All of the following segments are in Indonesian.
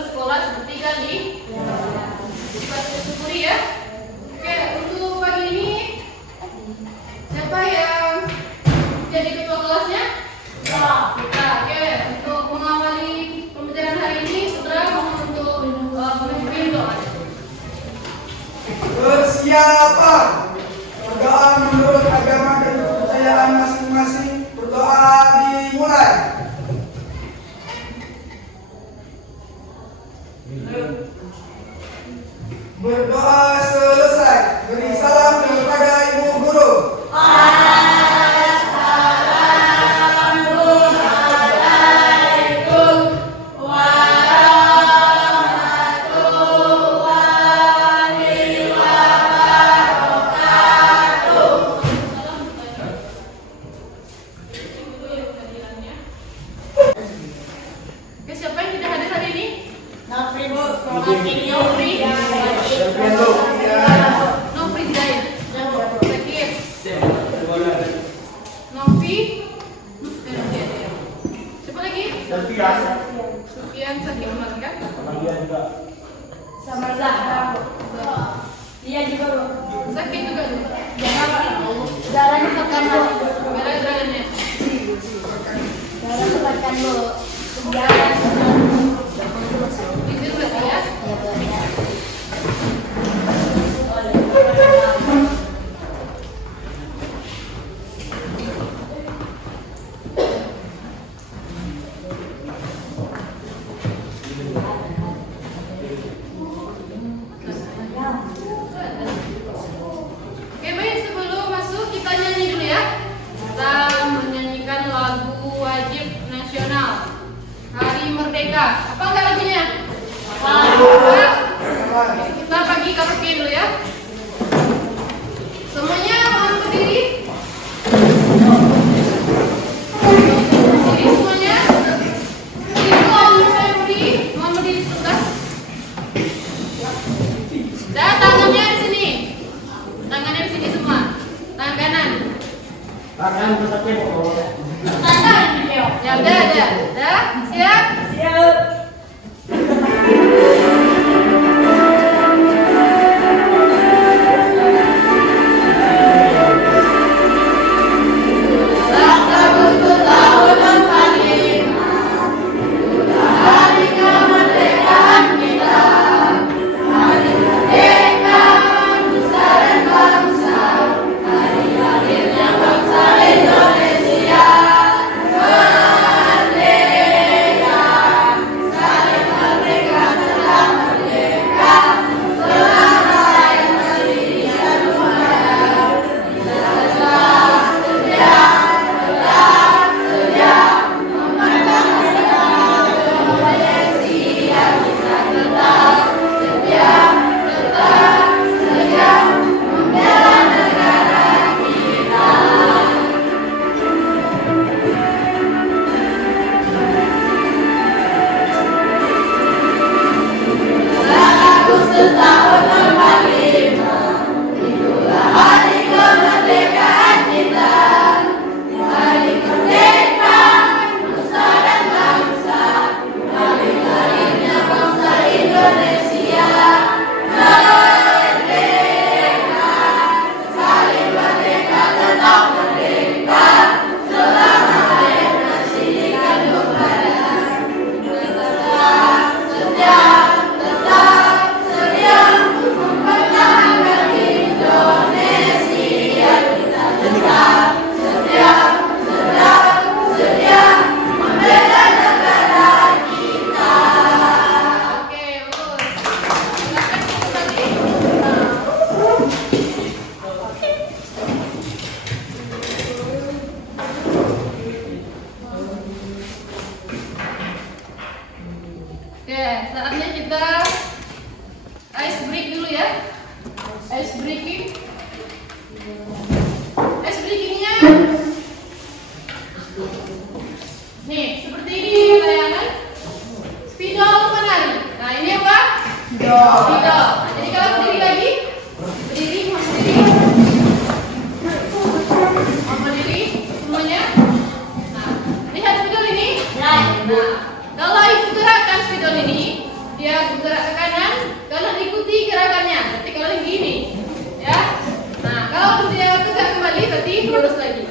bersekolah seperti kali. Patut disyukuri ya. Oke, untuk pagi ini siapa yang jadi ketua kelasnya? Kita. Oke, untuk mengawali pembelajaran hari ini, saudara mohon untuk memimpin doa. Persiapan berdoa menurut agama dan kepercayaan masing-masing. Berdoa dimulai. Berdoa selesai, beri salam kepada ibu guru. Oke, siapa yang tidak hadir hari ini? Nopri Hidayat. Zakir. Novi. Siapa lagi? Sufian Sakit kan? Sama Zahra. Dia juga loh. Sakit juga loh. Darahnya tekan lo. Merah derajatnya. Darah tekan lo. Izin berarti ya. Oke baik, sebelum masuk kita nyanyi dulu ya. Kita menyanyikan lagu wajib nasional Hari Merdeka. Apa enggak lagunya? Kita pagi karaoke dulu ya. Semuanya mohon berdiri. Berdiri semuanya. Mohon berdiri sebentar. Dan tangannya di sini. Tangannya di sini semua. Tangan kanan. Tangan Ya udah. Siap? Siap. Oke, saatnya kita ice break dulu ya. Ice breaking. Ice breakingnya nih seperti ini tayangan. Spidol menari. Nah ini apa? Spidol. Jadi kalau berdiri lagi, berdiri, mau berdiri semuanya. Nah, lihat spidol ini. Nah, kalau itu gerakan spidol ini dia bergerak ke kanan, kalian ikuti gerakannya. Berarti kalian gini, ya. Nah, kalau dia tegak kembali, berarti lurus lagi.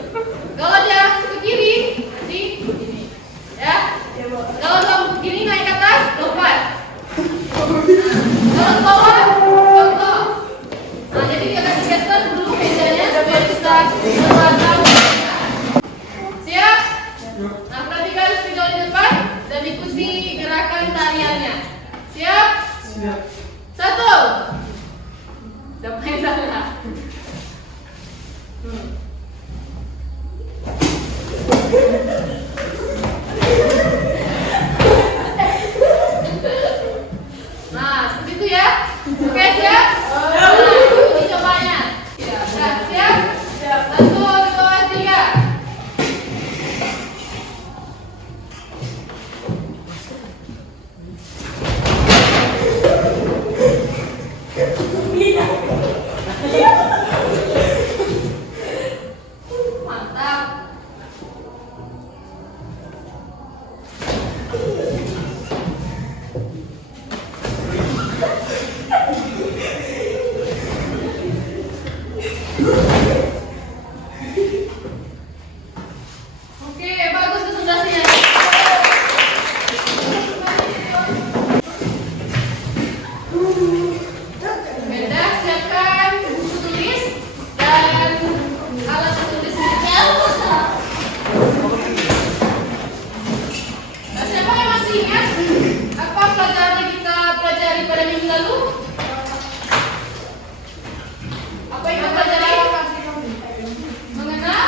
Kalau dia ke kiri, berarti gini, ya. Kalau kamu gini naik ke atas, lompat. Kalau ke bawah, contoh. Nah, jadi kita kasih geser dulu mejanya supaya bisa terpasang. Siap? Nah, perhatikan spidol di depan dan ikuti gerakan tariannya. Siap? Siap. 1. Siapa yang salah? Nah, seperti itu ya. Oke, siap? Nah, ikuti cobanya. Siap. Nah, siap? 1, 2, 3. Mantap. Oke, bagus konsentrasinya. Beda, siapkan buku tulis dan alat tulisnya. Nah, siapa yang masih ingat apa pelajaran yang kita pelajari pada minggu lalu? Apa yang kita pelajari? Mengenal?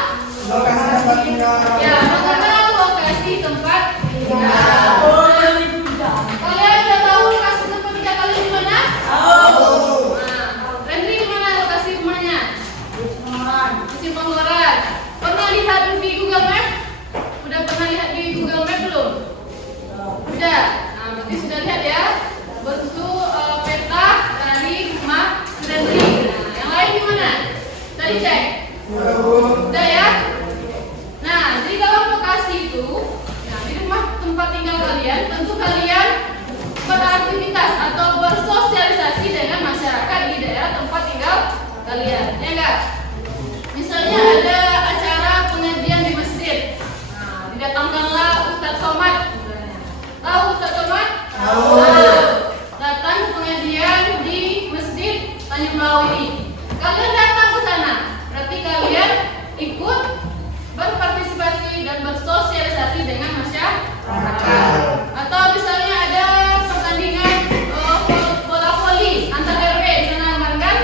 Lokasi tempat tinggal. Ya, mengenal lokasi tempat tinggal. Kalian udah tahu lokasi tempat tinggal kalian di mana? Oh. Nah, Rendri di mana lokasi rumahnya? Di Pengeluaran. Pernah lihat di Google Map? Udah pernah lihat di Google Map belum? Udah. Nah, berarti sudah lihat ya bentuk peta dari rumah Rendri. Nah, yang lain di mana? Tadi cek. Udah ya? Nah, di dalam lokasi itu, nah, di rumah tempat tinggal kalian, tentu kalian beraktivitas atau bersosialisasi dengan masyarakat di daerah tempat tinggal kalian, ya enggak? Misalnya ada acara pengajian di masjid, nah, didatangkanlah Ustadz Somad, misalnya. Tahu Ustadz Somad? Tahu. Nah, datang ke pengajian di masjid Tanjung Blau ini. Kalian datang ke sana, berarti kalian ikut berpartisipasi dan bersosialisasi dengan masyarakat. Atau misalnya ada pertandingan bola voli antar RW di sana kemarin kan?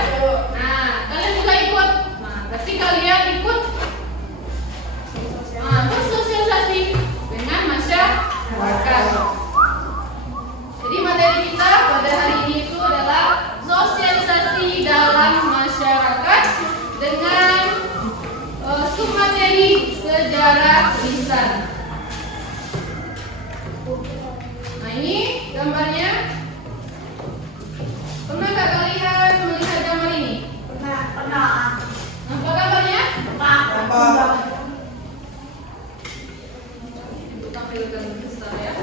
Nah, kalian juga ikut. Nah, berarti kalian ikut bersosialisasi dengan masyarakat. Jadi materi kita pada hari ini itu adalah sosialisasi dalam masyarakat dengan submateri sejarah lisan. Nah, ini gambarnya. Pernah nggak kalian melihat gambar ini? Pernah. Nampak gambarnya? Nampak. Ibu tampilkan besar ya.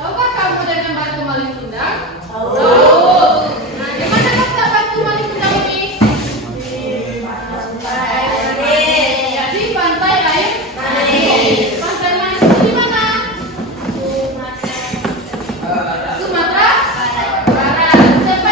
Tahukah kamu dengan batu maling kundang? Tahu. Nah, di mana letak batu maling kundang ini? Ya, di pantai lain. Pantai mana? Di mana? Sumatera Barat. Siapa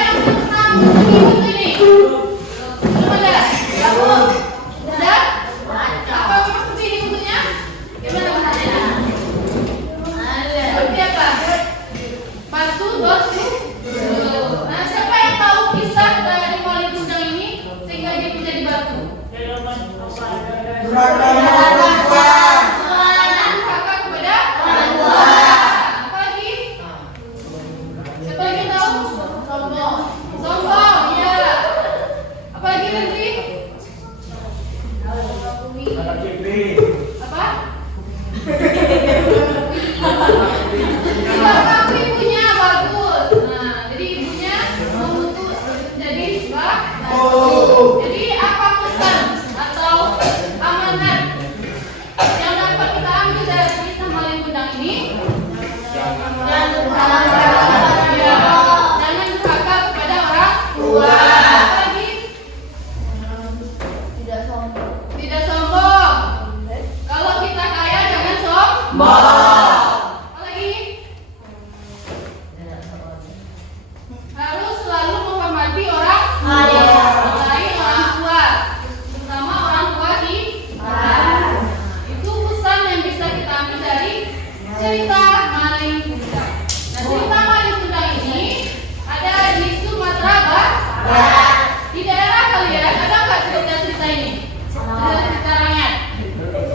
Di daerah kalian ada nggak cerita-cerita ini? Cerita-cerita rakyat?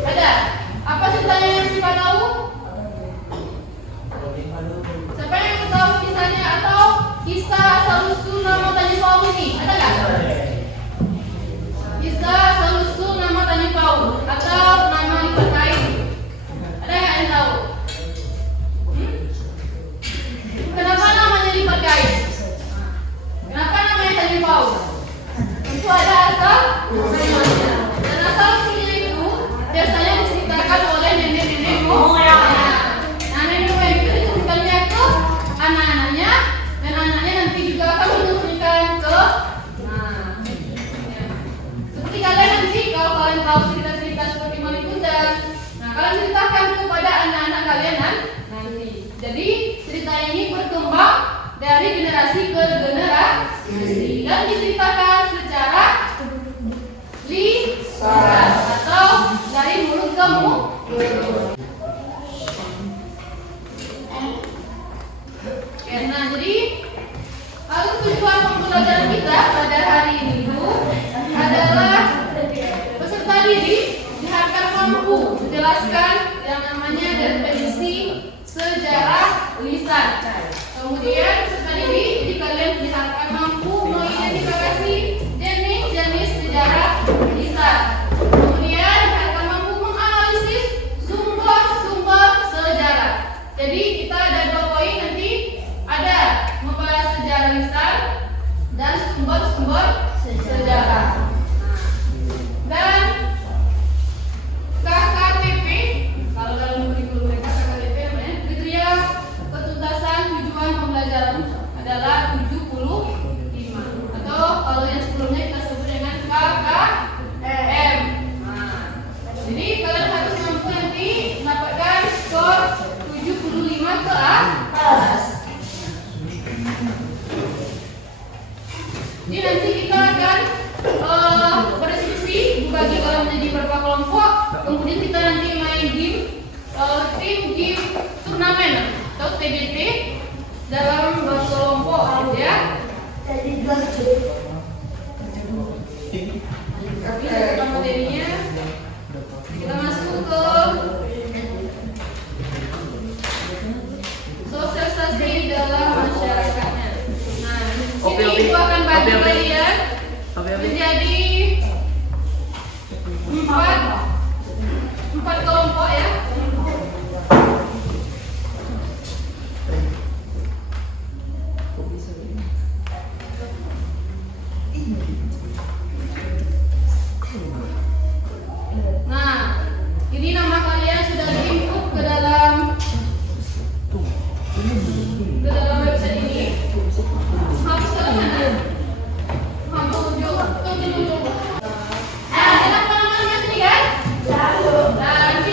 Ada? Apa ceritanya yang Siva tahu? Siapa yang tahu kisahnya atau kisah Salusu nama Tanjung Pau ini? Ada nggak? Kisah Salusu nama Tanjung Pau atau nama lipat kain? Ada nggak yang tahu? Kenapa namanya lipat kain? Kenapa namanya Tanjung Pau? Tentu ada asal usulnya. Dan asal usulnya itu biasanya diceritakan oleh nenek-nenek moyang. Nah, nenek moyang itu diceritakannya ke anak-anaknya dan anaknya nanti juga akan menceritakan ke seperti kalian nanti kalau kalian tahu cerita-cerita seperti Malik Bunda. Nah, kalian ceritakan kepada anak-anak kalian nanti. Jadi cerita ini berkembang dari generasi ke generasi dan diceritakan secara lisan atau dari mulut ke mulut. Oke, nah jadi tujuan pembelajaran kita pada hari ini itu adalah peserta didik diharapkan mampu menjelaskan yang namanya definisi sejarah lisan. Kemudian peserta didik jadi kalian diharapkan mampu mengidentifikasi jenis-jenis sejarah lisan. Kemudian diharapkan mampu menganalisis sumber-sumber sejarah. Jadi kita ada 2 poin nanti, ada membahas sejarah lisan dan sumber-sumber sejarah. Dan KKTP, kalau dalam kurikulum mereka KKTP namanya kriteria ketuntasan tujuan pembelajaran adalah 75 atau kalau yang sebelumnya kita sebut dengan KKM. Jadi kalian harus mampu nanti mendapatkan skor 75 ke atas. Jadi nanti kita akan berdiskusi bagi kalian menjadi beberapa kelompok. Kemudian kita nanti main game, tim game turnamen atau TBT dalam kelompok ya. Jadi Tapi untuk materinya kita masuk ke sosialisasi dalam masyarakatnya. Nah, di sini itu akan bagi kalian menjadi empat kelompok ya. Nah, ini nama kalian sudah di-input ke dalam website ini. Hapus ke sana. Hapus ujung. Enak nama-nama sini kan? Dan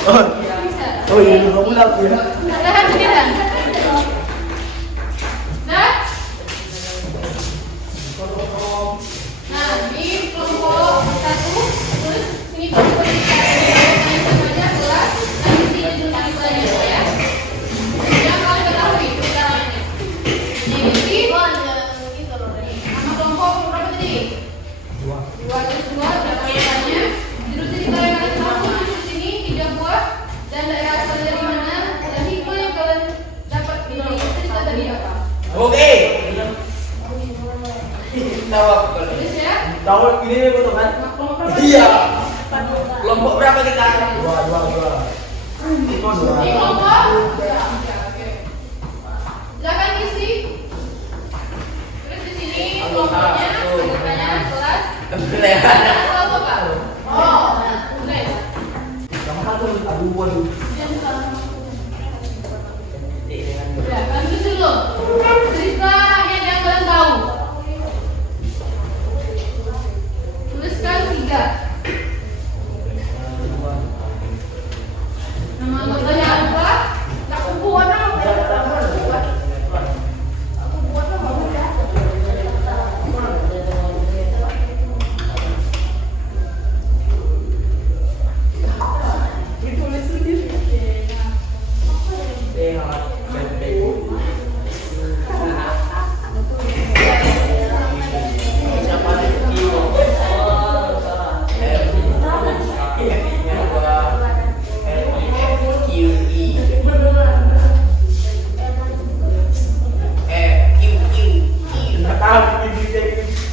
Bisa. Oh iya, kamu laku ya. Tahan sedikit. Nah. Nah, di kelompok 1 terus ini kelompok saja kelas dan di sini dulu nilainya ya. Yang kalian ketahui caranya. Jadi sama kelompok berapa tadi? 2 terus 2 berapa nilainya? Terus jadi kalian tahu di sini 3 buah dan daerah asal dari mana dan hikmah yang kalian dapat nilai cerita tadi apa? Oke. Tahu aku kalau Terus ya. Tahu ini betul kan? Nah, kelompok berapa? iya. Kelompok berapa kita? Dua. Itu dua. Ini kelompok? Ya, oke. Silakan isi. Terus di sini kelompoknya, anggotanya, kelas. Kelihatan. Kelompok apa? Oh, tulis. Kamu kan tuh aduan. Ya, kan tulis dulu. Cerita yang kalian tahu. Tuliskan 3. Nama anggotanya apa? Aku buat apa?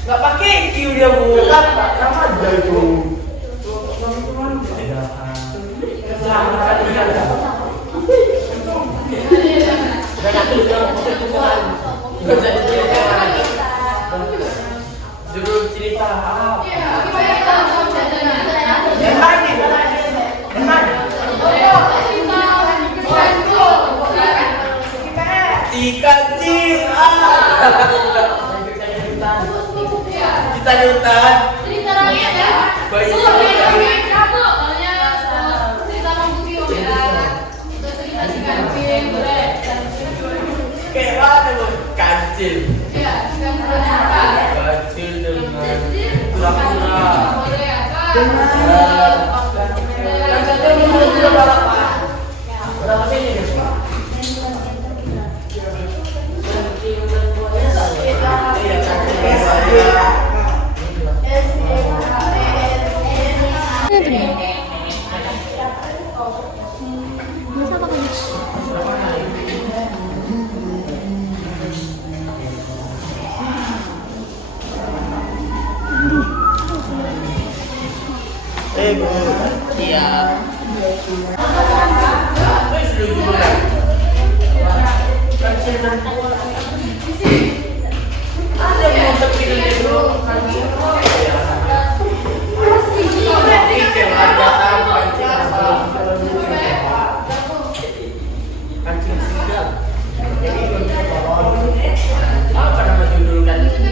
Nggak pakai Q dia bu. Sama aja itu. Judul cerita. Ya, gimana kalau kamu jajanan? Yang mana? Yang mana? Si kancing. Kita di hutan. Cerita rakyat ya. Baik. Kamu soalnya cerita Mambuki Om ya. Itu cerita si kancing, boleh. Kayak mana bu? Kancil. Ya, sekarang cerita. Kancil dengan kura-kura. Boleh apa? Bu. Iya. Wes lu juga. Kancil dan ada yang mau terpilih dulu. Kancil. Oke, ada tahu kancil apa? Kancil singgah. Apa nama judul kancil?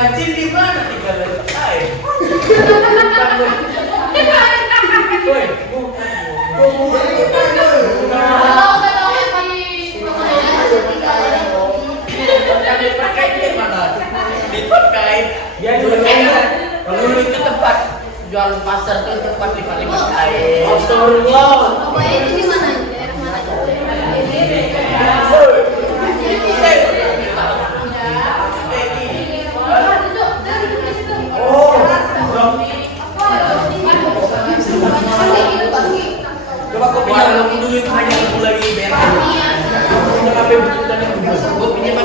Kancil di mana tinggal air? Woi, dulu itu tempat jual pasar tuh tempat lipat-lipat air. Astagfirullah. Itu di mana? Daerah mana? Coba kau pinjam dulu itu hanya aku lagi berak. Kenapa butuh tadi? Gue pinjam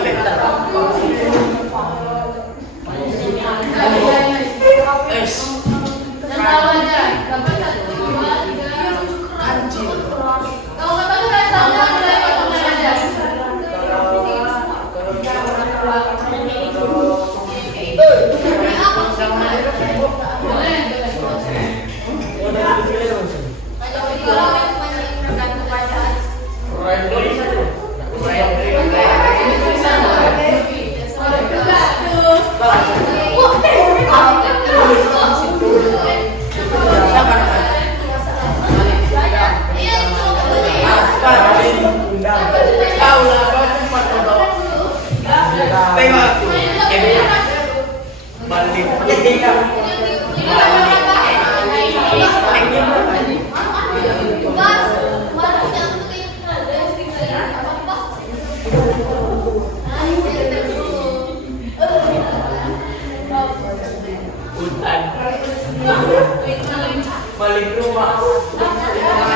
balik rumah.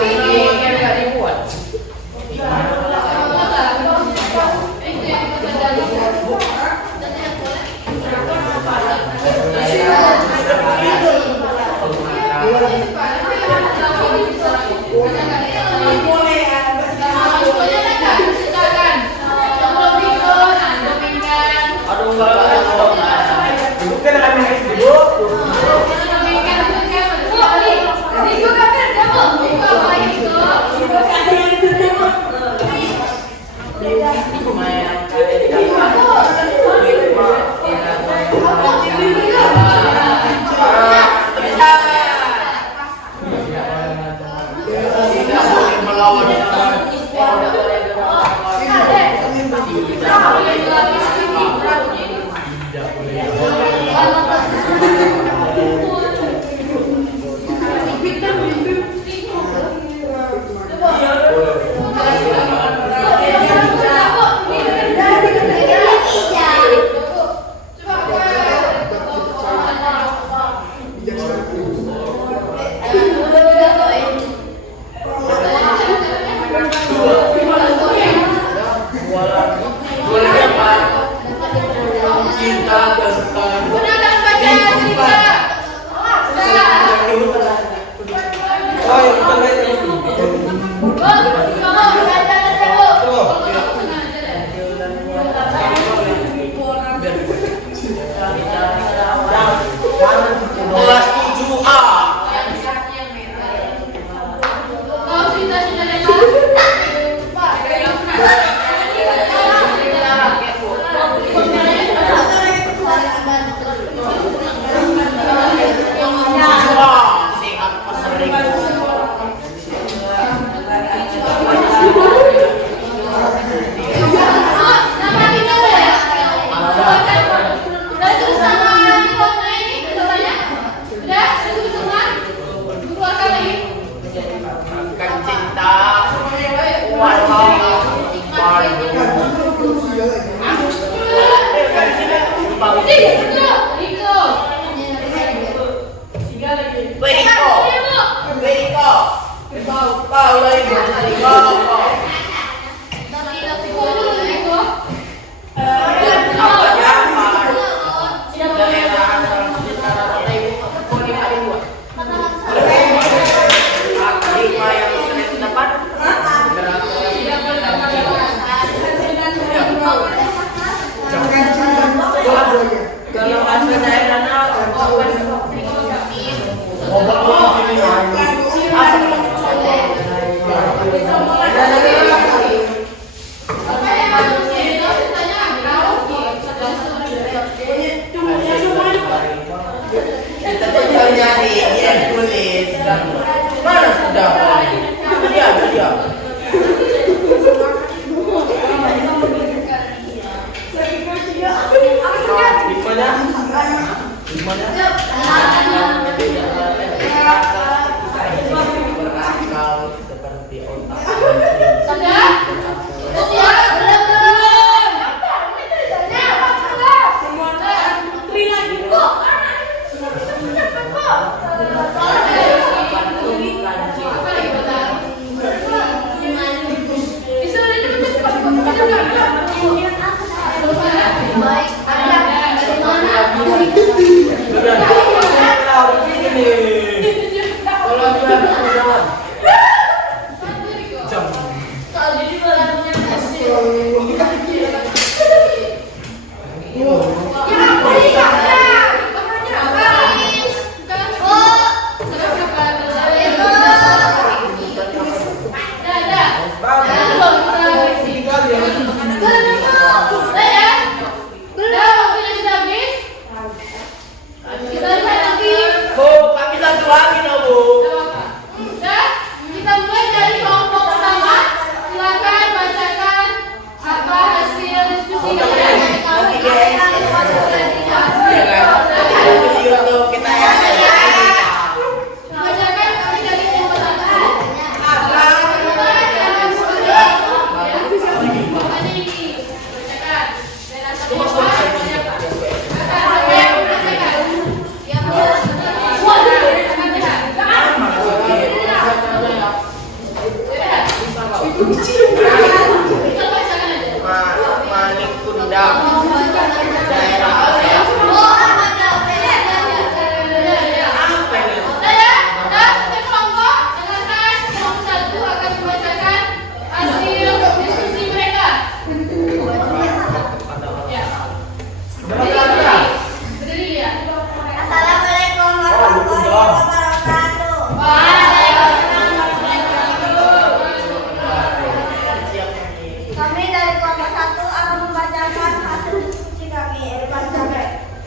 Ini yang nggak dibuat. Itu yang kita gali. Aduh, enggak. Bukan kami ibu. Ini juga kan kamu.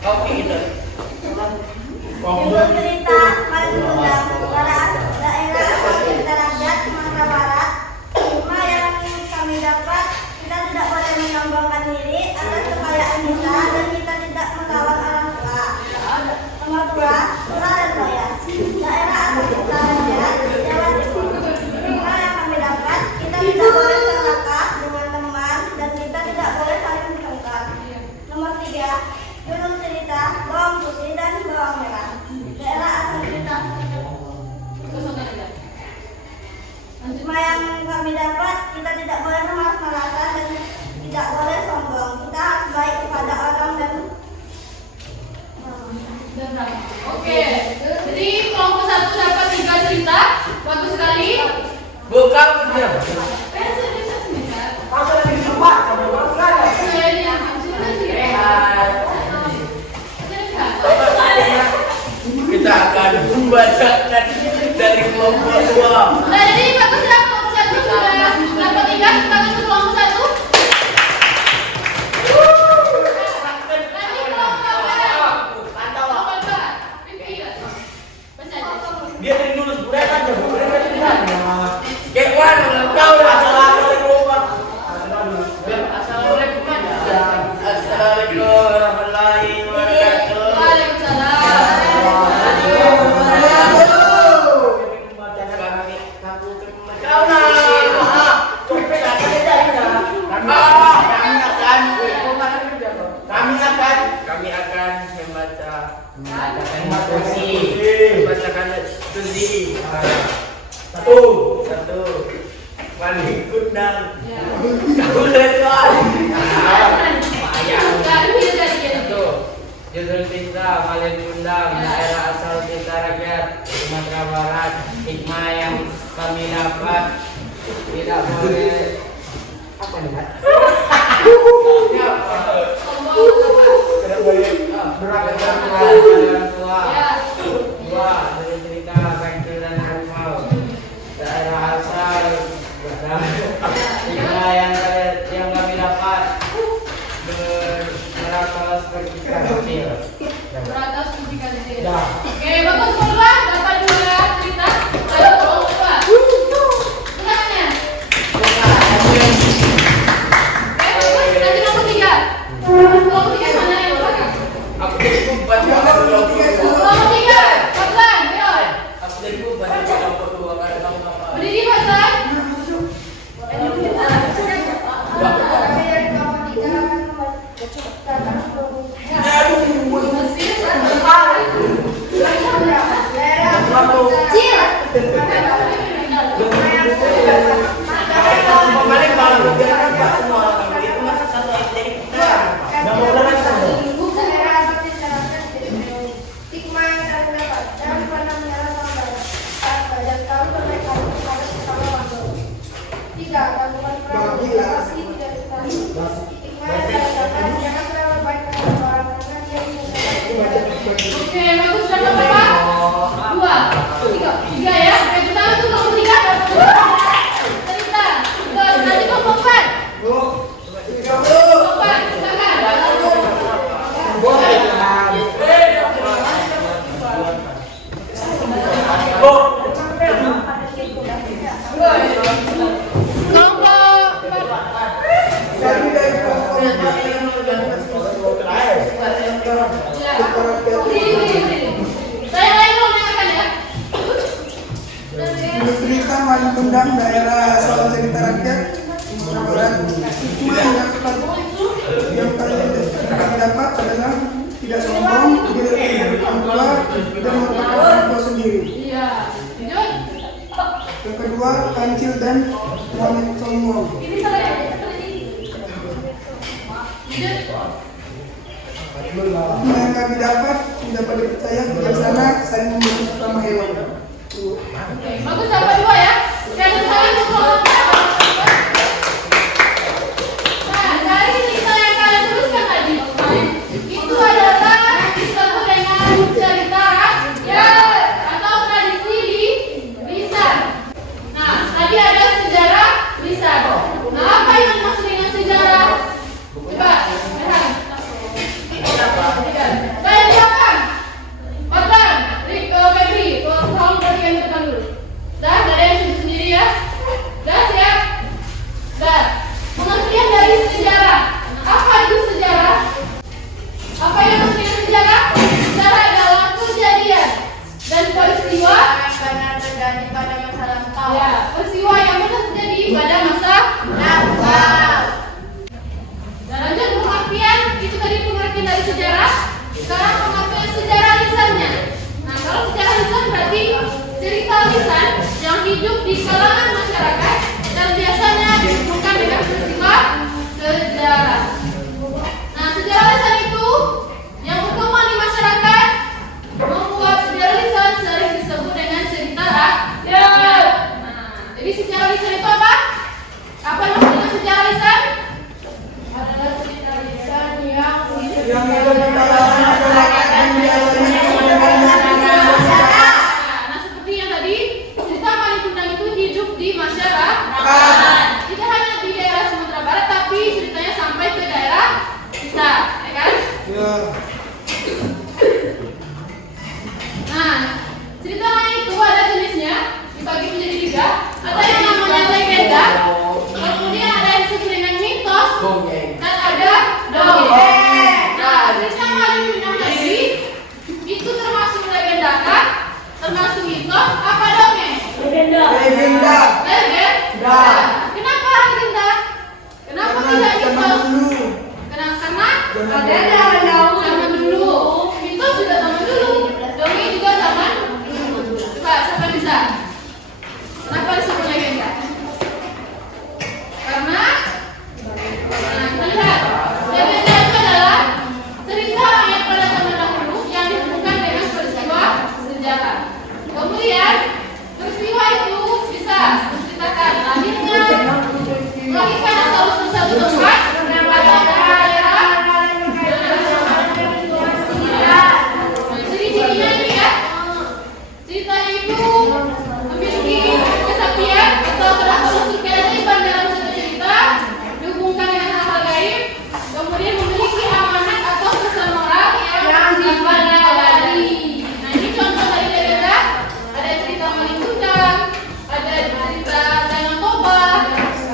Oke gitu. Judul cerita Malam Undang daerah Asal Rakyat Sumatera Barat. Hikmah yang kami dapat, kita tidak boleh menyombongkan diri atas kekayaan kita dan kita tidak melawan orang tua. Nomor 2, Surah dan Toya. Daerah Asal Rakyat Jawa Timur. Hikmah yang kami dapat, kita tidak boleh serakah dengan teman dan kita tidak boleh saling bertengkar. Nomor 3, judul cerita Bawang Putih dan Bawang Merah. Daerah asal kita. Hikmah yang kami dapat, kita tidak boleh memalas-malasan dan tidak boleh sombong. Kita harus baik kepada orang dan Oke, jadi kelompok 1 dapat 3 cerita. Bagus sekali. Bukan dia. Kita akan membacakan dari kelompok 2. Nah, jadi bagus ya kelompok 1 sudah dapat 3, sekarang ke kelompok 1. Nanti kelompok 2. Kelompok 2. Baca aja. Dia dari lulus budaya aja, budaya tidak. Kayak mana? Kau assalamualaikum. Assalamualaikum. Assalamualaikum warahmatullahi wabarakatuh. Waalaikumsalam. Kami akan membacakan puisi, membacakan puisi. Satu, Wali Kundang. Kau lepas. Satu, judul cerita Wali Kundang, daerah asal kita rakyat Sumatera Barat. Hikmah yang kami dapat, tidak boleh apa nih? Berat orang tua. Dua, dari cerita Bangkil dan Rumal. Daerah asal hikmah yang kami dapat, beratas seperti kecil. Beratas seperti kecil. Ya. Oke, bagus semua. Dapat 2 cerita. Ayo kelompok 2. Senangnya. Bagus. Nanti nomor 3. Kelompok 3 mana yang belakang? Aku jadi beban Kelompok 3. Pelan, ayo. Aku jadi beban kelompok 2 karena kamu apa? Berdiri, Hasan. Paling malam apa semua orang itu masih satu SD kita. Enggak mau lagi sama. Hikmah yang kami dapat, jangan pernah menyerah sama badan dan selalu berbaikkan kepada sesama makhluk. 3, lakukan pasti tidak sekali. Hikmah yang kami dapat, jangan pernah berbaik kepada orang karena dia menyesal. Oke, bagus. Dapat berapa? 2, 3 ya. Oke, pertama tuh kelompok 3 dapat 2 cerita. Terus nanti kelompok 4. Kelompok 4, silakan. Kami dari kelompok Saya lain mau mendengarkan ya. cerita Wali Kundang, daerah asal cerita rakyat Sumatera Barat. Hikmah yang kami dapat adalah tidak sombong, tidak orang tua, tidak merupakan orang tua sendiri. Iya. Lanjut. Yang kedua, kancil dan wanita sombong. Ini salah ya. Lanjut. Hikmah yang kami dapat dapat dipercaya bijaksana, saling membantu sesama hewan. Oke, bagus dapat 2 ya. Jangan kalian kelompok 4. Nah, dari cerita yang kalian tuliskan tadi, itu adalah disebut dengan cerita rakyat atau tradisi di lisan. Nah, tadi ada sejarah lisan. Nah, apa yang dimaksud dengan sejarah? Coba, lihat. Ya, peristiwa yang pernah terjadi pada masa lampau. Dan lanjut pengertian, itu tadi pengertian dari sejarah. Sekarang pengertian sejarah lisannya. Nah, kalau sejarah lisan berarti cerita lisan yang hidup di kalangan masyarakat dan biasanya dihubungkan dengan peristiwa sejarah. Nah, sejarah lisan itu yang berkembang di masyarakat membuat sejarah lisan sering disebut dengan cerita rakyat. Nah, jadi sejarah lisan itu apa? Apa maksudnya sejarah lisan? Adalah cerita lisan yang ada di kalangan masyarakat dan biasanya Nah, seperti yang tadi, cerita Malin Kundang itu hidup di masyarakat. Tidak hanya di daerah Sumatera Barat, tapi ceritanya sampai ke daerah kita, ya kan? ya. Nah, ceritanya itu ada jenisnya, dibagi menjadi 3. Ada yang namanya legenda, kemudian ada yang disebut dengan mitos, dan ada dongeng. Nah, cerita Malin Kundang tadi itu termasuk legenda kah? Termasuk mitos apa dongeng? Legenda. Legenda. Kenapa legenda? Kenapa tidak mitos? Karena zaman dulu. Mitos juga zaman dulu. Dongeng juga zaman dulu. Coba siapa bisa? Kenapa disebut legenda? Karena kita lihat legenda itu adalah cerita yang pada zaman dahulu yang dihubungkan dengan peristiwa sejarah. Kemudian peristiwa itu bisa menceritakan lahirnya, melahirkan asal-usul satu tempat pada daerah. Ciri-cirinya ini ya, ceritanya itu memiliki kesaktian atau asal-usul keajaiban dalam satu cerita, dihubungkan dengan hal-hal gaib, kemudian memiliki amanat atau pesan moral yang dipelajari. Nah, ini contoh dari legenda. Ada cerita Malin Kundang, ada cerita Danau Toba,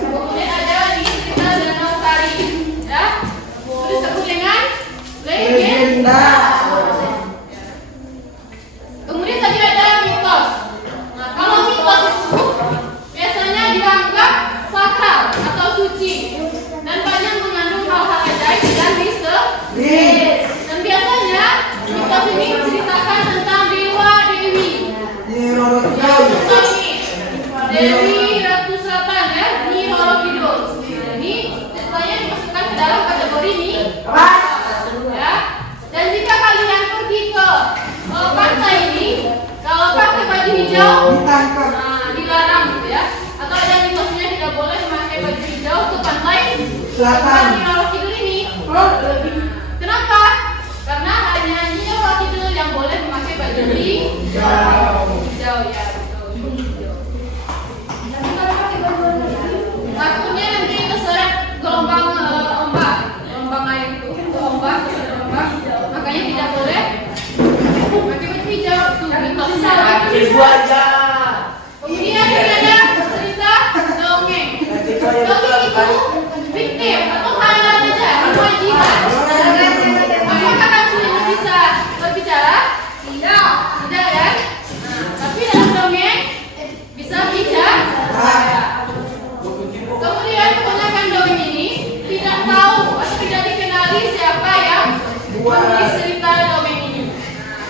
kemudian ada di cerita Danau Tari, ya. Itu disebut dengan legenda. Kemudian tadi ada mitos. Nah, kalau mitos itu biasanya dianggap sakral atau suci dan banyak mengandung hal-hal ajaib dan misteri. Dan biasanya mitos ini menceritakan tentang dewa dewi. Dewi Ratu Selatan ya, Nyi Roro Kidul. Ini ceritanya dimasukkan ke dalam kategori mitos. Ya. Dan jika kalian pergi ke pantai ini, kalau pakai baju hijau, Ditangkap. nah, dilarang gitu ya. Atau ada mitosnya tidak boleh memakai baju hijau ke pantai Selatan. Nyi Roro Kidul ini. Kenapa? Karena hanya Nyi Roro Kidul yang boleh memakai baju hijau. Hijau ya, betul. Hijau. Takutnya nanti keseret gelombang gelombang air itu, gelombang keseret gelombang, makanya tidak boleh pakai baju hijau. Tuh mitosnya. Kemudian ada cerita dongeng. Dongeng itu fiktif atau khayalan aja, imajinasi. Apakah kamu ini bisa berbicara? Tidak ya. Nah, tapi dalam dongeng bisa bicara. Kemudian kebanyakan dongeng ini tidak tahu atau tidak dikenali siapa yang menulis cerita dongeng ini. Nah,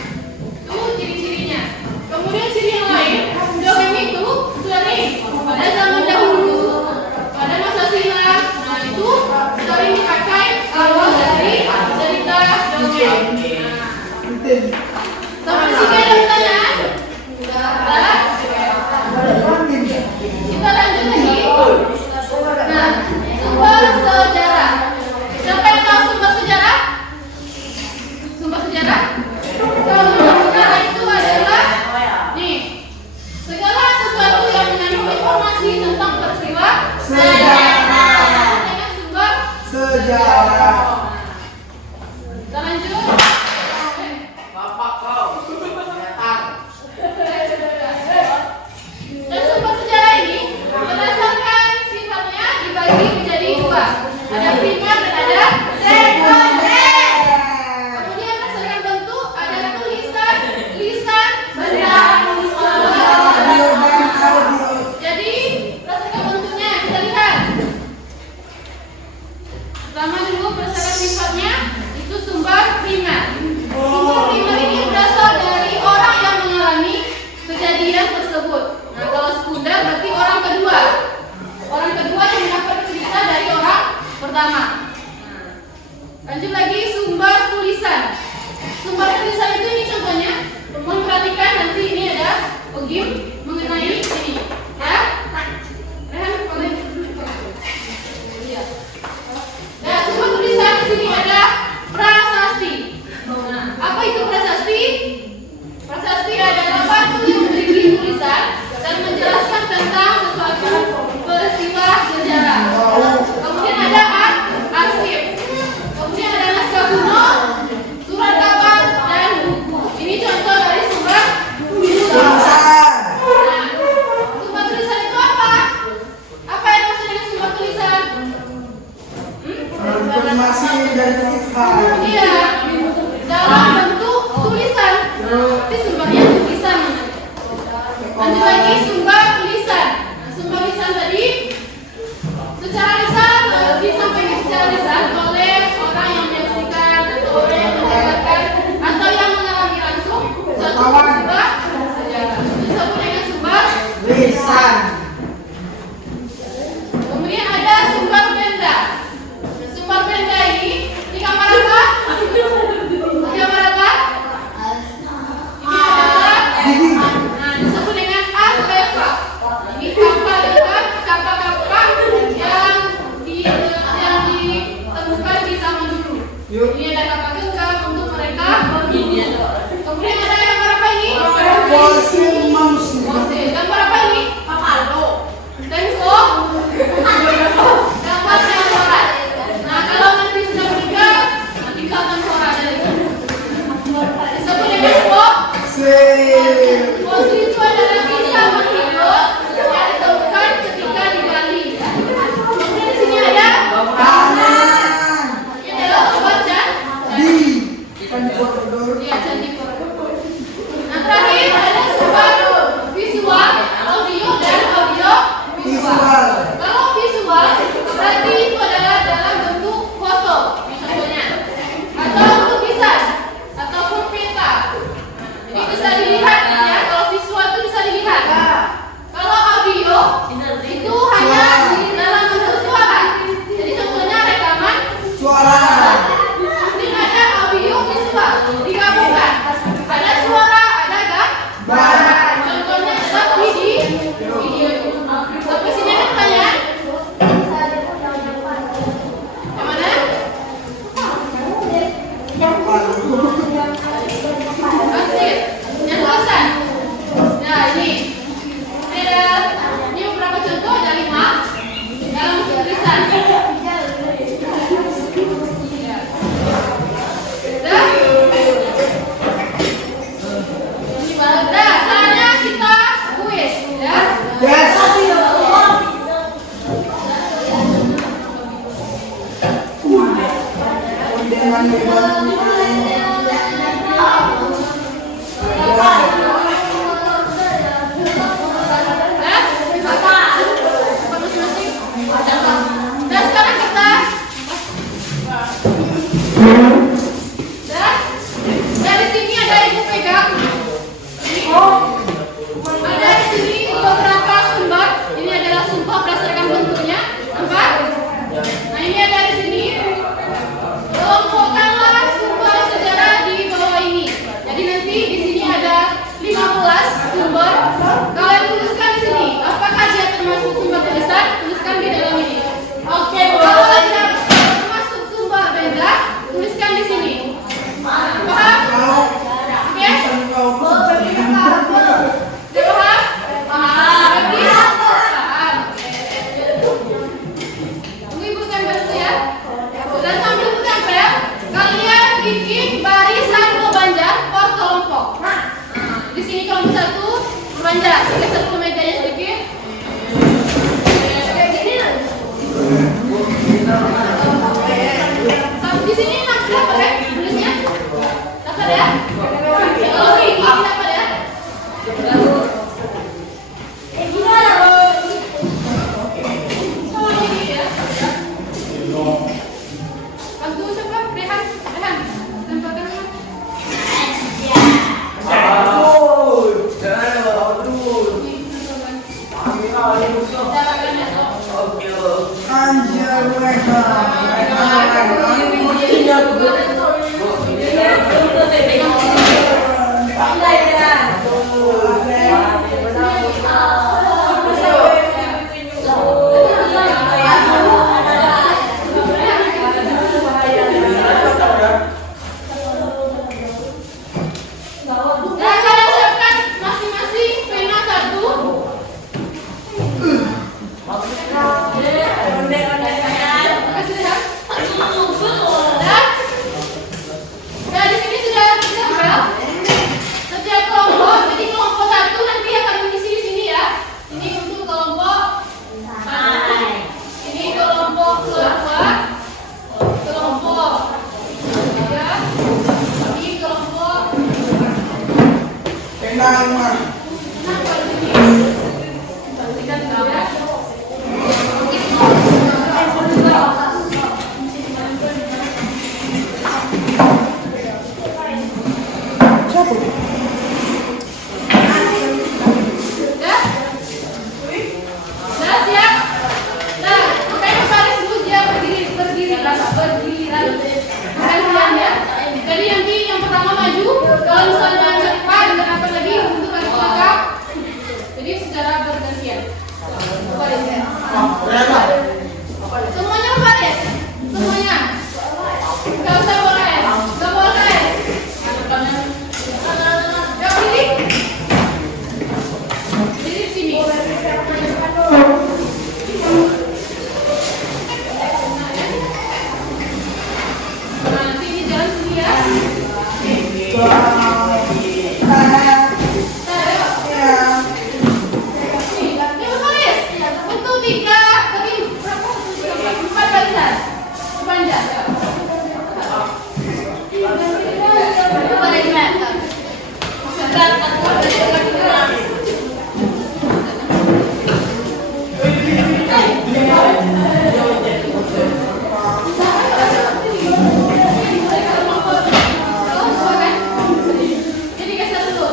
itu ciri-cirinya. Kemudian ciri yang lain, dongeng itu sering pada zaman dahulu, pada masa silam. Nah, itu sering dipakai awal dari cerita dongeng. Sampai sini ada pertanyaan? Sudah. Kita lanjut lagi. Nah, sumber sejarah. Siapa yang tahu sumber sejarah? Sumber sejarah? Sumber sejarah itu adalah nih, segala sesuatu yang mengandung informasi tentang peristiwa sejarah. Dengan sumber Sejarah. Kita lanjut. Dan sumber sejarah ini berdasarkan sifatnya dibagi menjadi 2. Ada primer dan ada sekunder. Kemudian berdasarkan bentuk ada tulisan, lisan, benda, Audio dan audio. Pertama dulu berdasarkan sifatnya itu sumber primer. Sumber primer ini berasal dari orang yang mengalami kejadian tersebut. Nah, kalau sekunder berarti orang kedua. Orang kedua yang mendapat cerita dari orang pertama. Lanjut lagi sumber tulisan. Sumber tulisan itu ini contohnya. Memperhatikan nanti ini ada ogim mengenai ini. Ya. Rehan boleh. Iya. Nah, sumber tulisan di sini ada prasasti. Nah, apa itu prasasti? Prasasti adalah batu yang memiliki tulisan dan menjelaskan tentang sesuatu peristiwa sejarah. Kemudian ada arsip. Kemudian ada naskah kuno, surat kabar dan buku. Ini contoh dari sumber tulisan. Nah, sumber tulisan itu apa? Apa yang maksud dengan sumber tulisan? Informasi dari Tuhan. Iya, dalam bentuk tulisan. Itu sumbernya tulisan. Lanjut lagi sumber lisan. Nah, sumber lisan tadi secara lisan disampaikan secara lisan oleh orang yang menyaksikan atau orang yang mendengarkan atau yang mengalami langsung suatu peristiwa sejarah. Disebut dengan sumber Lisan. Kemudian ada sumber benda. Nah, sumber benda ini di gambar apa? Di gambar apa? Ini adalah nah, disebut dengan artefak. Ini kapal yang ditemukan di zaman dulu. Ini ada kapal genggam untuk mereka berlibur. Kemudian ada gambar apa ini? Fosil manusia. Fosil. Gambar apa ini? Tempo. Gambar tengkorak. Nah, kalau nanti sudah meninggal, tinggal tengkorak dari itu. Disebut dengan Fosil. fosil itu adalah kisah berhidup yang ditemukan ketika digali. Kemudian di sini ada Tangan. ini adalah obat Di. Kan buat tidur. Iya, candi Borobudur. Nah, terakhir ada sumber visual, audio dan audio visual. Kalau visual berarti itu adalah dalam bentuk foto, contohnya, atau lukisan, ataupun peta. Ini bisa dilihat ya. Kalau visual itu bisa dilihat. Kalau audio itu hanya di dalam bentuk suara. Jadi contohnya rekaman Suara. Kemudian ada audio visual digabungkan. Ada suara, ada gambar. Contohnya adalah video. Sampai sini ada pertanyaan? Yang mana? Asik. Yang tulisan. Nah, ini beberapa contoh, ada 5 dalam tulisan. Dah, saatnya kita kuis, ya. Yes. Dengan Dan sekarang kita dari sini ada ibu pegang. Ada di sini beberapa sumber. Ini adalah sumber berdasarkan bentuknya. Nampak? Nah, ini ada di sini. Kelompokkanlah sumber sejarah di bawah ini. Jadi nanti di sini ada 15 sumber. Kalian tuliskan di sini. Apakah dia termasuk sumber tulisan? Tuliskan di dalam ini. Oke. Kalau tidak termasuk sumber benda, tuliskan di sini. Paham? Oke? Sudah paham? Paham. Berarti? Paham. Tunggu ibu saya bantu ya. Dan sambil ibu tempel, kalian bikin barisan berbanjar per kelompok. Nah, di sini kelompok 1 berbanjar. Geser dulu mejanya sedikit. Kayak gini. Di sini dapat ya tulisnya? Dapat ya? Kalau ini dapat ya? Nah, kalian siapkan masing-masing pena satu. Kasih lihat. Nah, di sini sudah ditempel setiap kelompok. Jadi kelompok satu nanti akan mengisi di sini ya. Ini untuk kelompok satu. Ini kelompok kedua. Kelompok ketiga. Ini kelompok Enak. Jadi nanti yang pertama maju, kalau misalnya ke depan dan apa lagi untuk balik ke belakang. Jadi secara bergantian. Baris ya. Semuanya baris. Semuanya. Gak usah boleh. Gak boleh. Yang ini. Jadi di sini. Nah, nanti ini jalan sini ya. Untuk tiga, tapi empat barisan, panjang. Jadi geser dulu,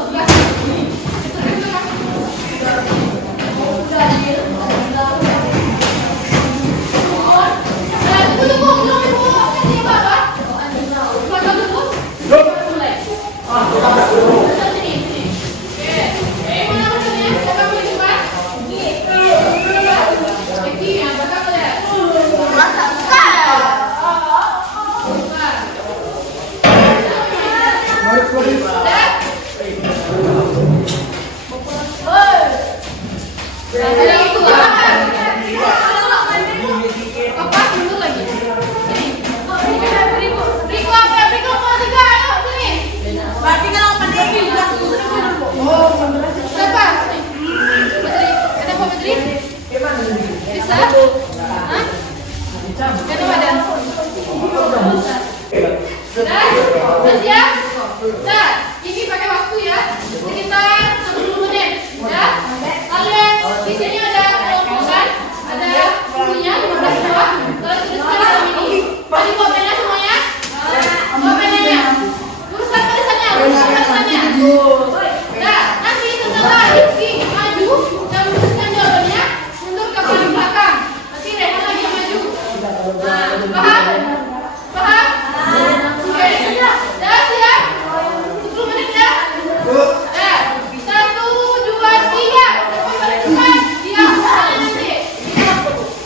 ya. Nah, ini pakai waktu ya, sekitar 10 menit ya. Kalian di sini ada kelompokan, ada punya 15 buah. Kalian tuliskan dalam ini. Tadi bawa pena semuanya? Bawa penanya. Urusan barisannya, urusan barisannya. Nah, nanti setelah Rizky maju dan menuliskan jawabannya, mundur ke paling belakang. Nanti Rehan lagi yang maju. Nah, paham? Paham? Oke. Dah siap? 10 menit ya? Nah, 1, 2, 3. Sampai balik depan. Diam. Kalian nanti.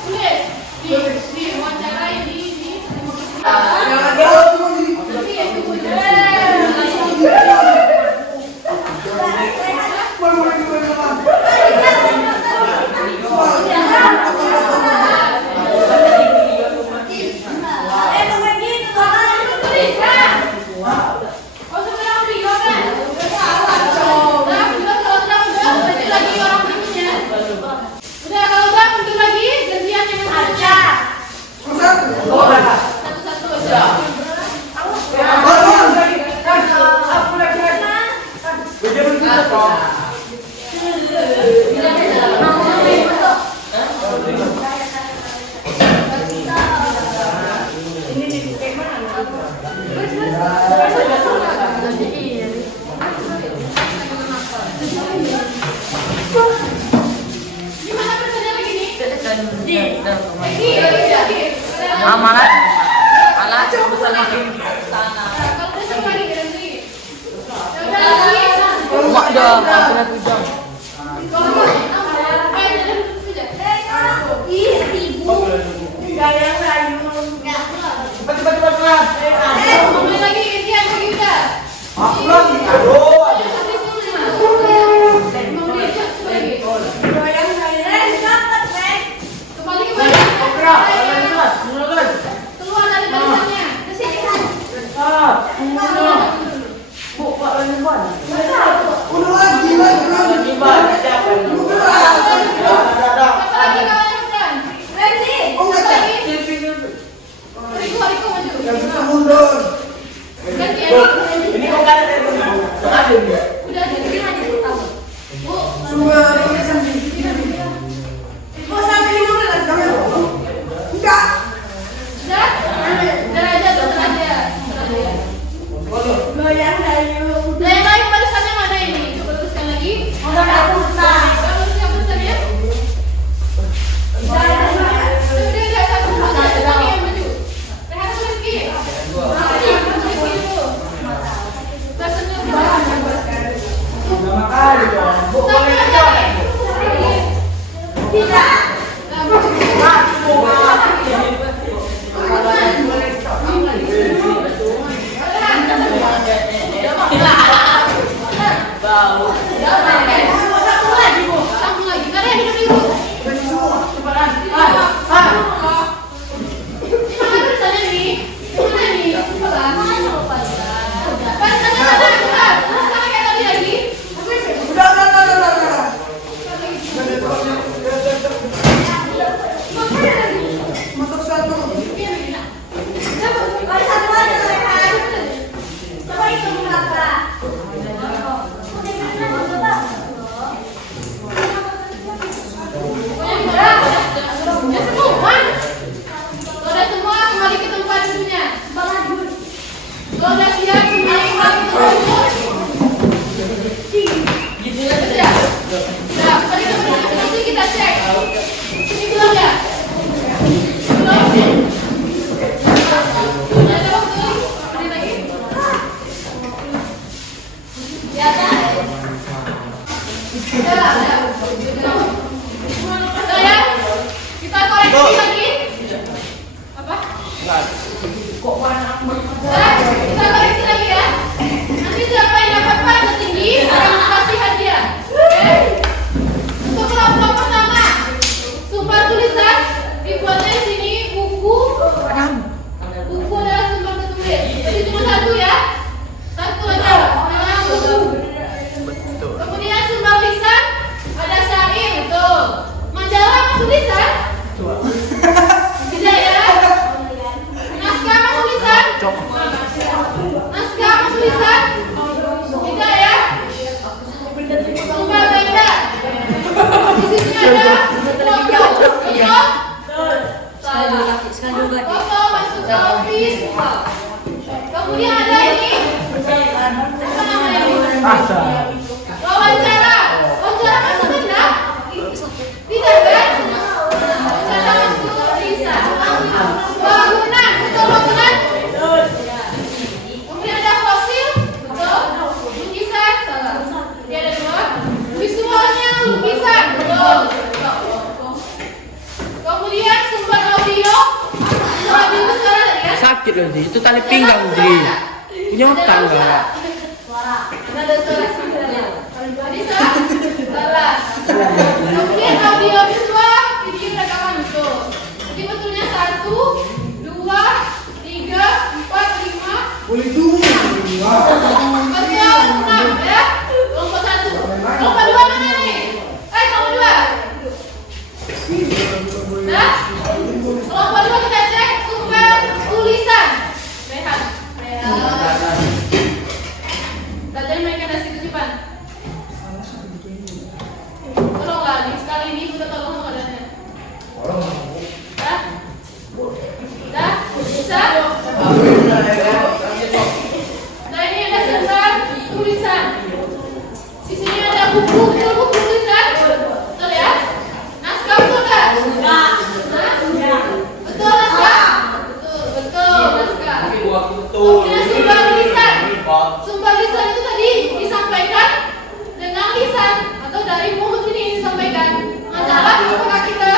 Tulis. Di wawancarai di. Nanti ya, tunggu. Malah besar lagi. Kalau udah semua nih berhenti. Udah lagi. Mak dah, kena tujang. Kalau mau, ayo jalan saja. Ngomong lagi, Indian lagi udah. Kembali ke barisannya. Keluar dari barisannya. Udah lagi. Siapa lagi kalian bukan? Oh nggak cek. Riko maju. Yang suka mundur. Ganti ya. Udah ada. Bu, Semua tulisan di sini. Enggak. udah? Udah aja, setelah aja. Nah, yang lain barisannya mana ini? Coba luruskan lagi. Kamu luruskan barisannya. Udah, satu lagi yang maju. Rehat dulu, Rizky. Rizky dulu. Barisannya berapa? Tapi aja nih. Sambung lagi. Karena yang biru. Gimana barisannya nih? Gimana nih? Barisannya mana? Sama kayak tadi lagi. Udah. Masuk satu. Udah semua kembali ke tempat duduknya. Kalau udah siap semuanya kembali ke tempat duduk. Siap. Nah, kembali ke tempat duduk. Nanti kita cek. Ini belum ya? Belum. Udah ada waktu. Ada lagi? Ya, ada. Udah. Udah ya? Kita koreksi lagi. Apa? Kita koreksi lagi ya. Nanti siapa yang dapat paling tertinggi akan dikasih hadiah. Oke? Untuk kelompok pertama, sumber tulisan dibuatnya di sini buku. Buku adalah sumber tertulis. Jadi cuma satu ya. Satu aja. Memang buku. Kemudian sumber lisan ada syair, betul. Majalah masuk lisan? Tidak ya? Naskah masuk lisan? Naskah masuk lisan? Tidak ya? Sumber benda. Di sini ada foto. Betul? Salah. Foto masuk ke office. Kemudian ada ini. Apa namanya ini? Wawancara. Wawancara masuk benda? Tidak kan? Wawancara masuk lisan. Bangunan. Betul bangunan? Kemudian ada fosil. Betul. Lukisan. Salah. Ini ada dua. Visualnya lukisan. Betul. Kemudian sumber audio. Sumber audio itu suara ya? Sakit loh, Ji. Itu tali pinggang, Ji. Punya utang enggak? Ada suara sebenarnya. Tadi salah. Kemudian audio visual, video rekaman betul. Jadi betulnya 1, 2, 3, 4, 5. Boleh tunggu. Betul 6 ya. Kelompok 1. Kelompok 2 mana nih? Kelompok 2. Nah, kelompok 2 kita cek sumber tulisan. Rehat. Tadi mereka ada titipan. Tolonglah, sekali ini udah tolong keadaannya. Dah? Dah? Bisa? Nah ini ada sumber tulisan. Di sini ada buku tulisan. Betul ya? Naskah betul nggak? Enggak. Kemudian sumber lisan. Sumber lisan itu tadi disampaikan dengan lisan atau dari mulut ini disampaikan. Majalah apakah kita?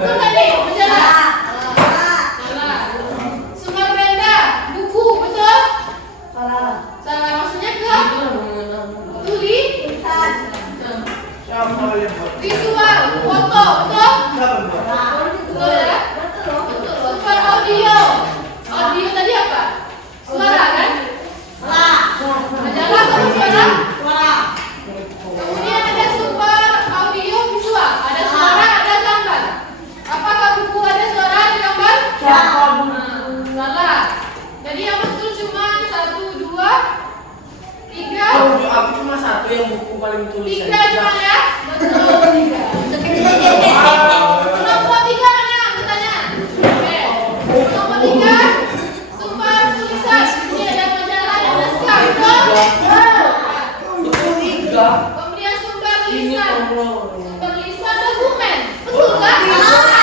Betul nggak nih majalah? Salah. Sumber benda, buku, betul? Salah, maksudnya ke tulisan. Visual, foto, betul? Betul ya? Betul. Sumber audio. Audio tadi apa? Suara kan? Majalah atau suara? Kemudian ada sumber audio visual. Ada suara, ada gambar. Apakah buku ada suara, ada gambar? Salah. Jadi yang betul cuma 1, 2, 3. Aku cuma satu yang buku paling tulisan. 3 cuma ya? Betul. 3. Kelompok 3 mana anggotanya? Oke. Kelompok 3 sumber tulisan. Ini ada majalah, ada naskah, betul? Kemudian sumber lisan. Sumber lisan dokumen. Betul kan? Salah.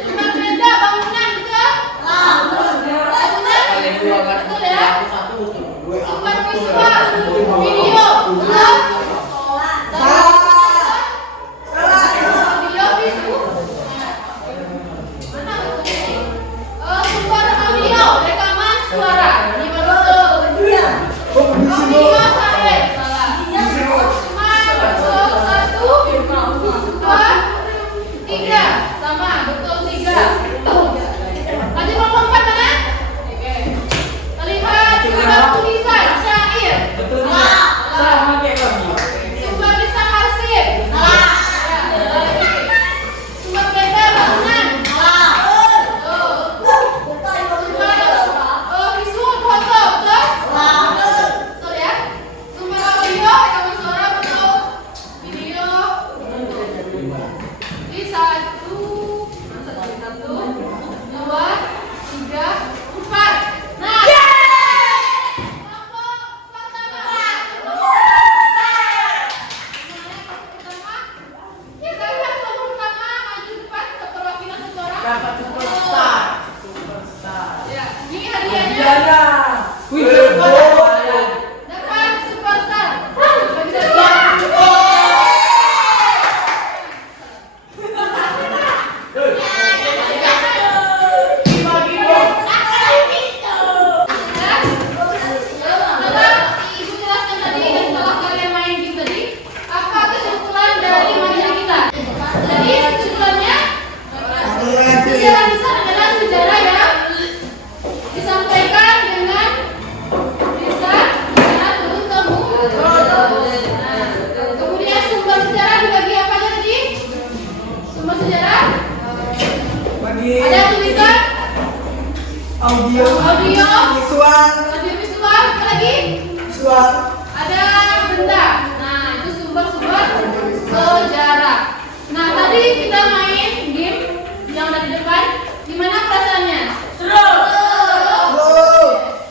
Sumber benda bangunan, betul? Bangunan? Betul ya? Sumber visual, video, betul? Video visual. Mana betul? Sumber audio, rekaman suara. Ini baru betul. Audio sampai salah. Cuma betul 1, 2, 3. Sama, betul 3. Tadi mau lompat mana? Oke. Terlihat sumber tulisan, syair. Salah. Sumber lisan arsip. Salah. Sumber benda bangunan. Betul. Sumber visual foto, betul? Betul ya? Sumber audio, rekaman suara, betul? Video. Di 1, 2, 3, 4. Nah. Kelompok pertama. Kita lihat kelompok pertama maju depan perwakilan satu orang. Dapat superstar. Ya, ini hadiahnya. Dapat superstar. Bagi hadiah. Setelah Ibu jelaskan tadi dan setelah kalian main game tadi, apa kesimpulan dari materi kita? Jadi kesimpulannya, sejarah lisan adalah sejarah yang disampaikan dengan lisan secara turun temurun. Kemudian sumber sejarah dibagi apa aja tadi? Sumber sejarah ada tulisan, audio, audio, visual, visual, apa lagi? visual. Ada benda. Nah, itu sumber-sumber sejarah. Nah, tadi kita main game yang ada di depan. Gimana perasaannya? Slow,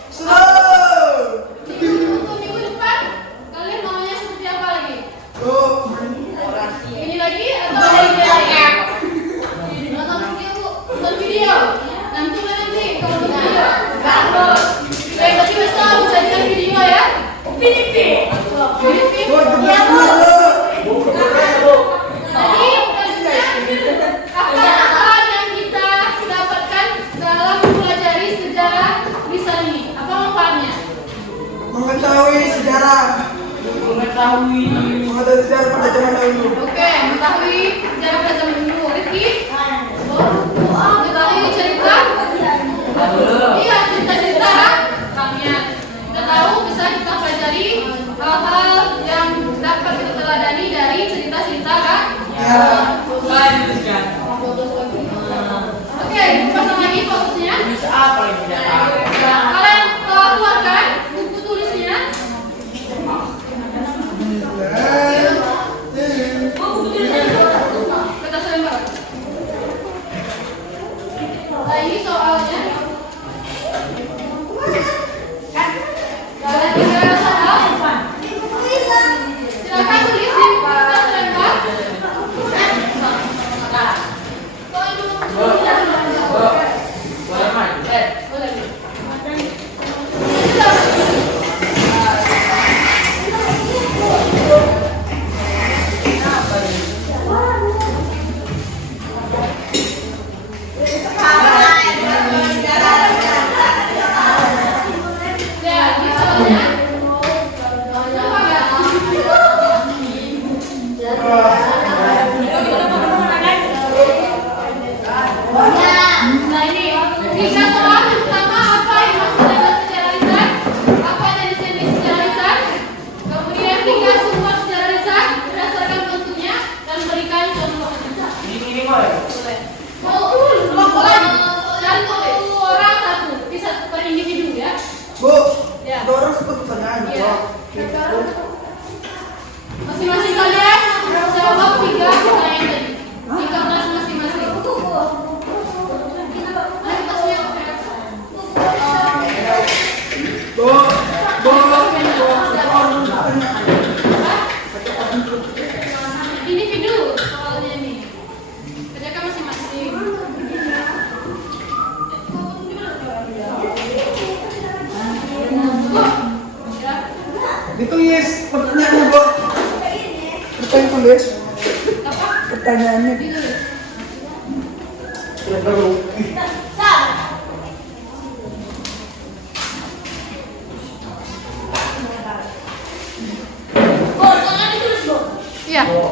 slow. Untuk minggu depan, kalian maunya seperti apa lagi? Slow. Ini lagi atau ada ide lagi? Nonton video. Nanti nanti kalau nonton video. Berarti besok jadikan video ya. Filipin. Jadi apa yang kita dapatkan dalam mempelajari sejarah lisan ini? Apa manfaatnya? Mengetahui sejarah pada zaman dahulu. Oke, mengetahui sejarah pada zaman dulu. Rifki? Mengetahui cerita? Iya, cerita-cerita kalian. Kita tahu bisa kita pelajari hal-hal yang dapat kita teladani dari cerita-cerita kan? Ya. Oke, pasang lagi fokusnya. Bisa apa yang tidak tahu? Nah, kalian keluarkan buku tulisnya. Kita sering banget. Nah, ini soalnya. Kalian tinggal soal. Silakan tulis di kertas lembar. Boleh, Mas? Nah ini tiga soal yang pertama apa yang masuk dalam sejarah lisan, apa jenis sejarah lisan, kemudian tiga sumber sejarah lisan berdasarkan bentuknya dan berikan contoh. Ini kok ya? Satu orang satu, bisa per individu ya. Bu, Ya. itu orang sebut pertanyaan. Iya. Masing-masing kalian jawab tiga pertanyaan tadi. 13 masing-masing. Ayo tasnya Bu, individu soalnya nih. Kerjakan masing-masing. Ya. ditulis pertanyaannya, Bu. Pertanyaan tulis. Apa? Pertanyaannya. Ditulis. Iya.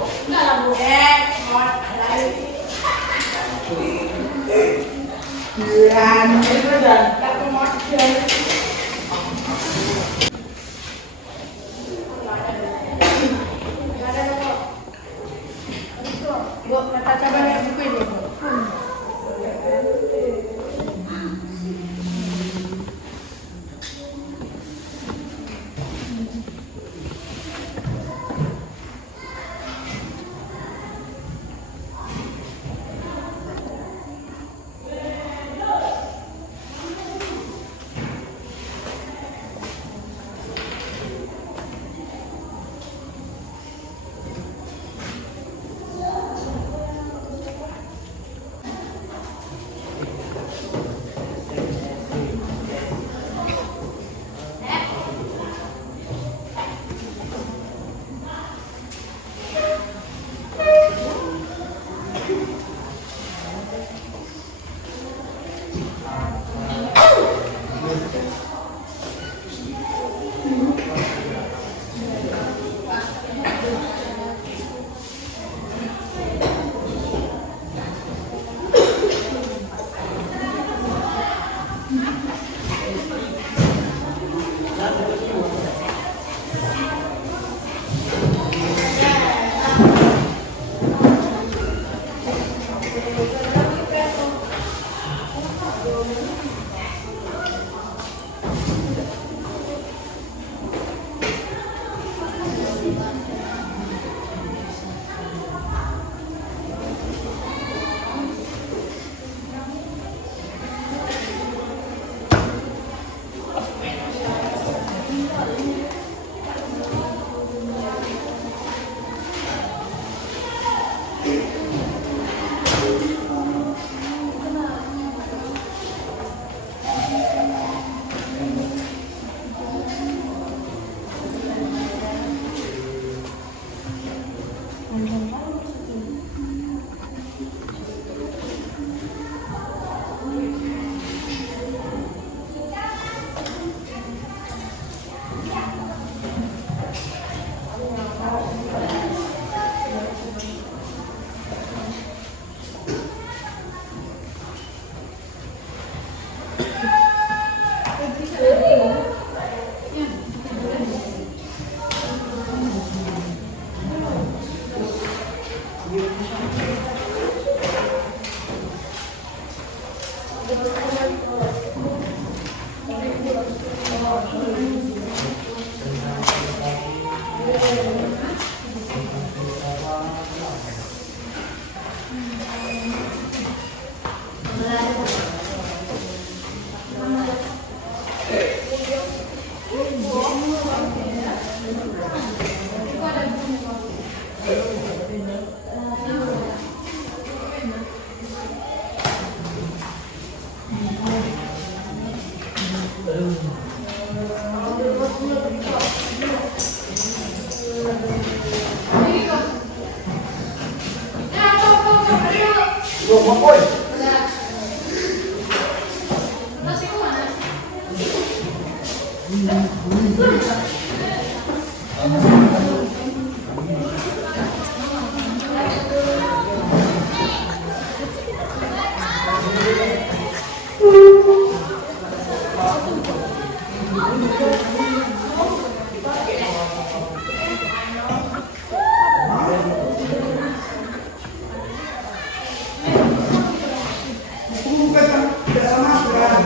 bukan tidak sama aturan.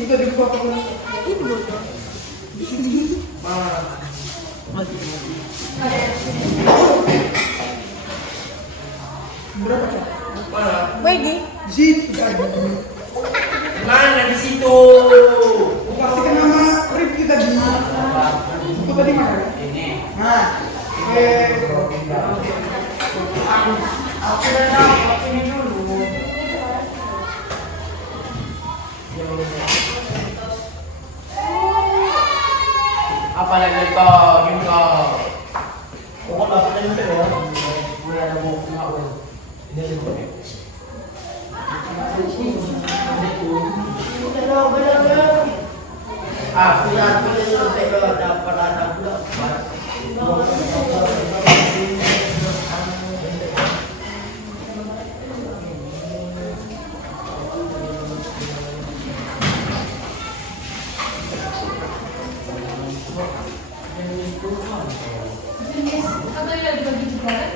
Kita dibuka kelas. Berapa Cak? Mana? Di situ ada. Mana di situ? Pastikan nama Rifki tadi. Itu tadi mana? Ini. Nah, Aku udah dapat ini dulu. Apalagi kau juga. Oh, dapat ini ya. Gue ada mau kemauan. Ini juga. Aku yang tulis dapat anak pula. Jenis atau yang dibagi juga kan?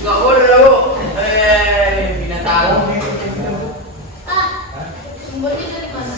Enggak boleh lu. Binatang. Sumbernya dari mana?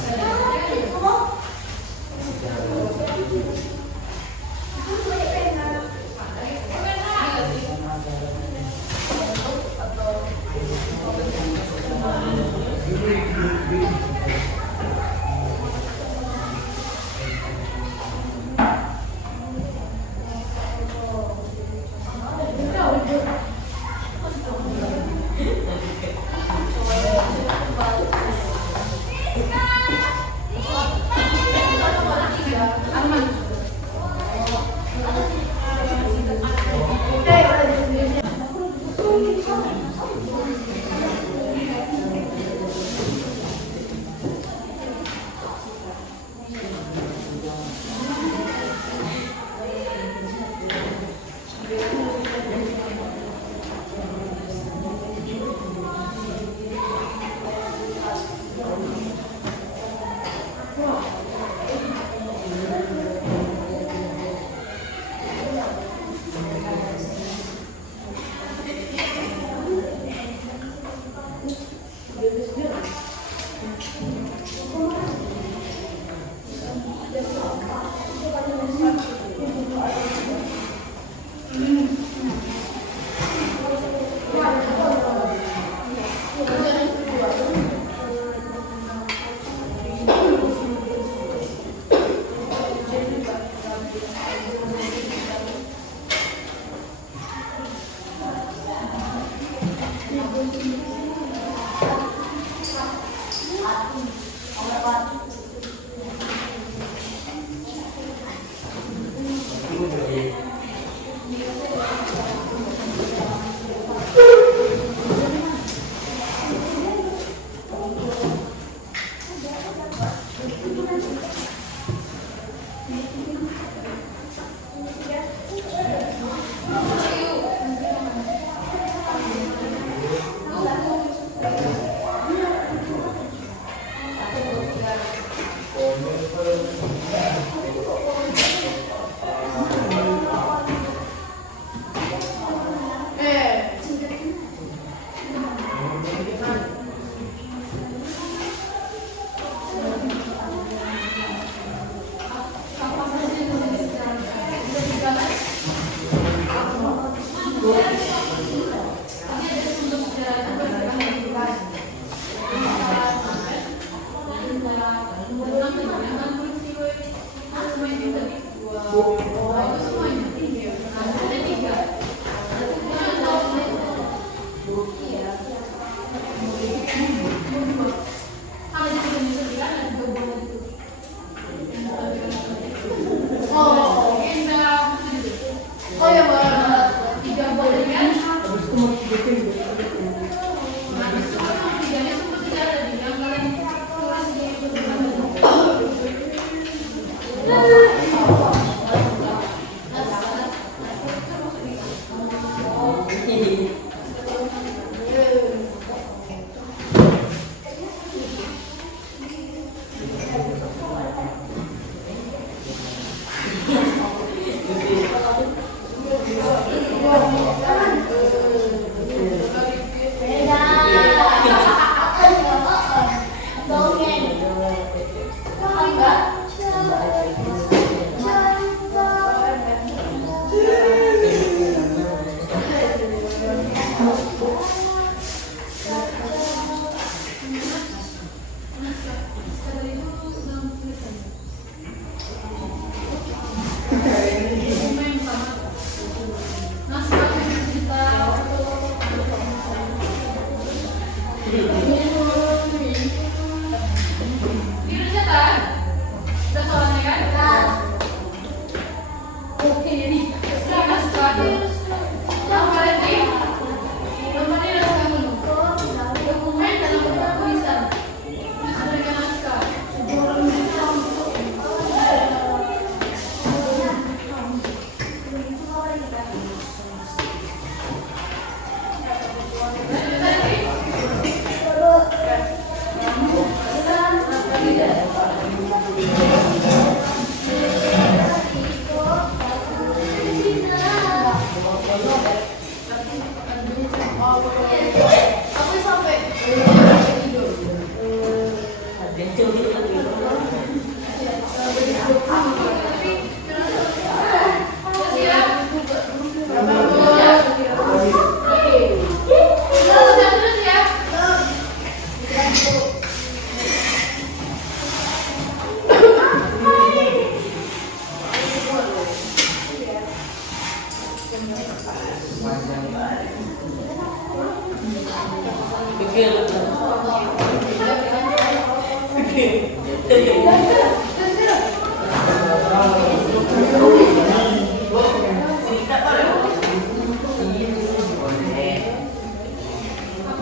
Apa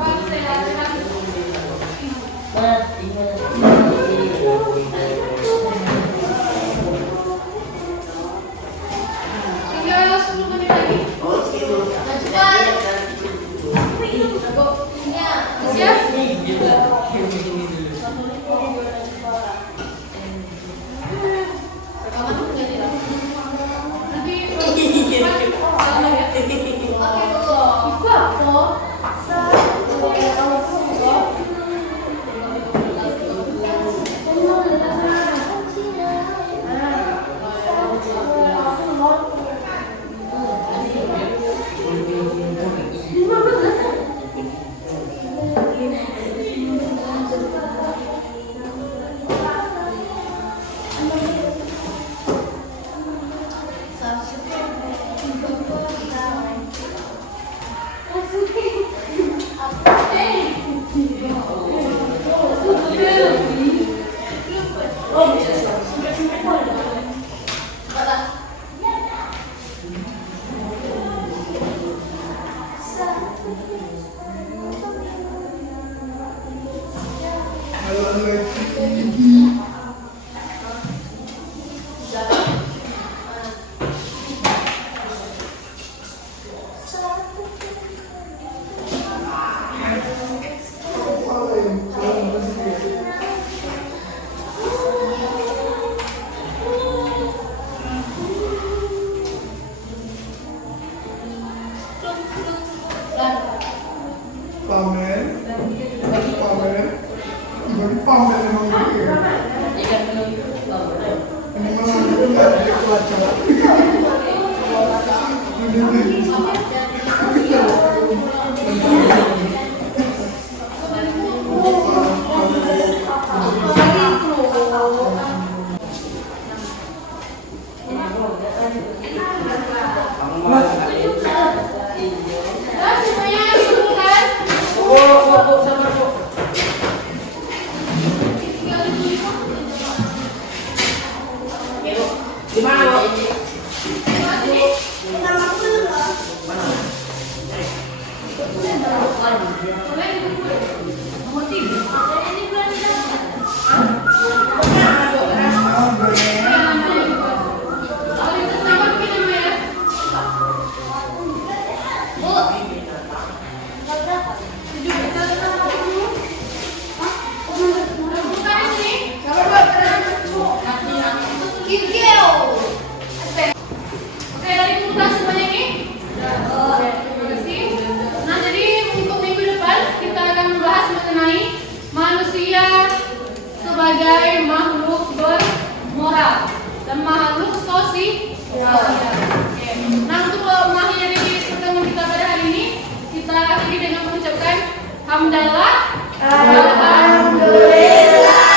harus saya lakukan? Tinggal 10 menit lagi. Cepat. Siap? Rekaman aku ganti lah. Nanti salah ya. Oke, Bu. Pamer, pamer, ibu pamer memang gitu ya. Ini malah nggak ada pelajaran. Nah, semuanya dikumpulkan. Tinggal ditulis. Gimana? Nah, ini. Tinggal waktu loh. Boleh dikumpul. Nomor 3. Ini belum didapat. Sebagai makhluk bermoral dan makhluk sosial. Oke. Nah, untuk materi pertemuan kita pada hari ini, kita akhiri dengan mengucapkan hamdalah. Alhamdulillah.